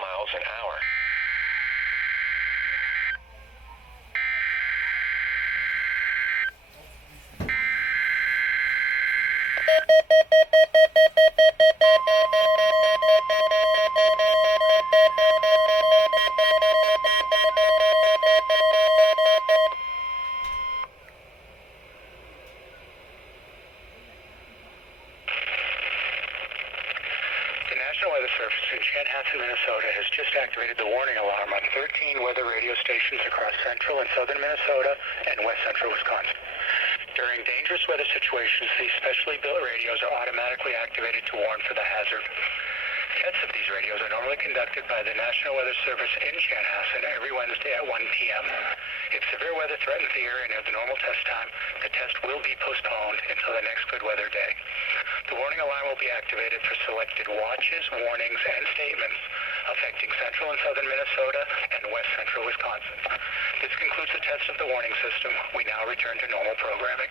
miles an hour. The National Weather Service in Chanhassen, Minnesota has just activated the warning alarm on 13 weather radio stations across central and southern Minnesota and west central Wisconsin. During dangerous weather situations, these specially built radios are automatically activated to warn for the hazard. Tests of these radios are normally conducted by the National Weather Service in Chanhassen every Wednesday at 1 p.m. If severe weather threatens the area near the normal test time, the test will be postponed until the next good weather day. The warning alarm will be activated for selected watches, warnings, and statements affecting central and southern Minnesota and west central Wisconsin. This concludes the test of the warning system. We now return to normal programming.